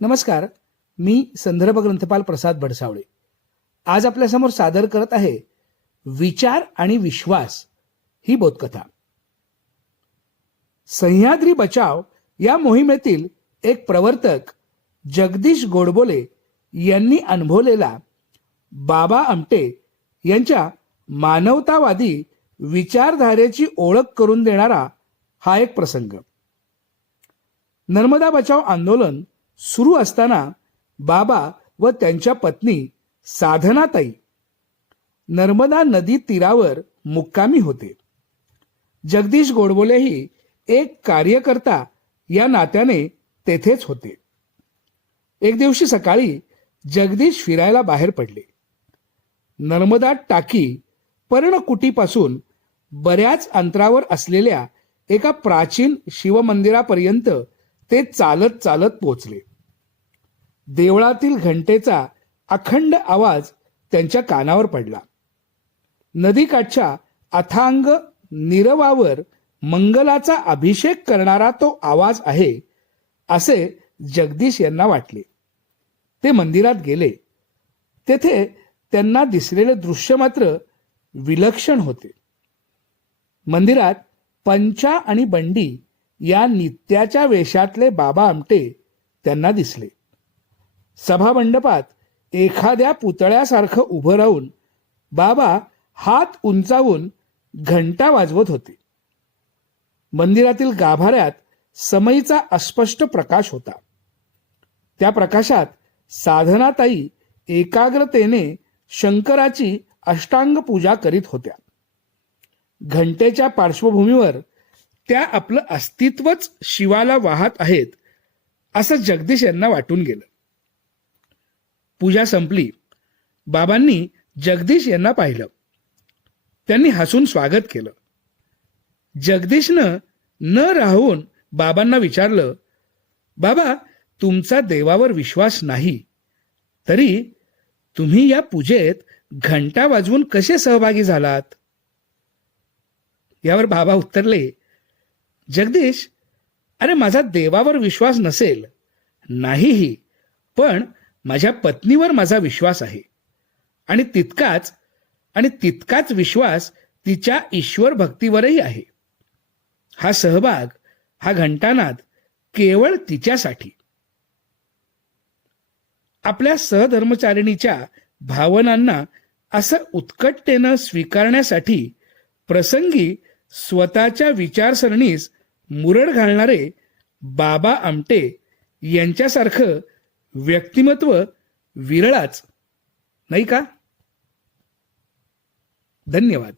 नमस्कार. मी संदर्भ ग्रंथपाल प्रसाद भडसावळे आज आपल्यासमोर सादर करत आहे विचार आणि विश्वास ही बोधकथा. सह्याद्री बचाव या मोहिमेतील एक प्रवर्तक जगदीश गोडबोले यांनी अनुभवलेला बाबा आमटे यांच्या मानवतावादी विचारधारेची ओळख करून देणारा हा एक प्रसंग. नर्मदा बचाव आंदोलन सुरू असताना बाबा व त्यांच्या पत्नी साधनाताई नर्मदा नदी तीरावर मुक्कामी होते. जगदीश गोडबोलेही एक कार्यकर्ता या नात्याने तेथेच होते. एक दिवशी सकाळी जगदीश फिरायला बाहेर पडले. नर्मदा टाकी पर्णकुटीपासून बऱ्याच अंतरावर असलेल्या एका प्राचीन शिवमंदिरापर्यंत ते चालत चालत पोचले. देवळातील घंटेचा अखंड आवाज त्यांच्या कानावर पडला. नदीकाठच्या अथांग निरवावर मंगलाचा अभिषेक करणारा तो आवाज आहे असे जगदीश यांना वाटले. ते मंदिरात गेले. तेथे त्यांना दिसलेले दृश्य मात्र विलक्षण होते. मंदिरात पंचा आणि बंडी या नित्याच्या वेशातले बाबा आमटे त्यांना दिसले. सभामंडपात एखाद्या पुतळ्यासारखं उभं राहून बाबा हात उंचावून घंटा वाजवत होते. मंदिरातील गाभाऱ्यात समईचा अस्पष्ट प्रकाश होता. त्या प्रकाशात साधनाताई एकाग्रतेने शंकराची अष्टांग पूजा करीत होत्या. घंटेच्या पार्श्वभूमीवर त्या आपलं अस्तित्वच शिवाला वाहत आहेत असं जगदीश यांना वाटून गेलं. पूजा संपली. बाबांनी जगदीश यांना पाहिलं. त्यांनी हसून स्वागत केलं. जगदीशनं न राहून बाबांना विचारलं, बाबा, तुमचा देवावर विश्वास नाही तरी तुम्ही या पूजेत घंटा वाजवून कसे सहभागी झालात? यावर बाबा उत्तरले, जगदीश, अरे माझा देवावर विश्वास नसेल नाहीही, पण माझ्या पत्नीवर माझा विश्वास आहे आणि तितकाच विश्वास तिच्या ईश्वर भक्तीवरही आहे. हा सहभाग, हा घंटानाद केवळ तिच्यासाठी. आपल्या सहधर्मचारिणीच्या भावनांना असं उत्कटतेनं स्वीकारण्यासाठी प्रसंगी स्वतःच्या विचारसरणीस मुरड घालणारे बाबा आमटे यांच्यासारखं व्यक्तिमत्व विरळाच, नाही का? धन्यवाद.